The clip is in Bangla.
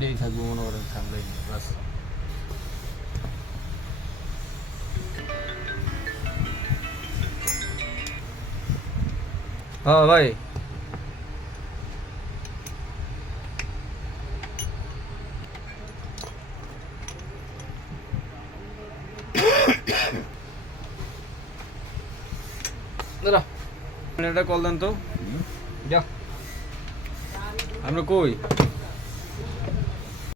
এইটাই থাকবো মনে করেন, থাকলেই বাস। হ্যাঁ ভাই, দাঁড়া একটা কল দেন তো। যা আমরা কই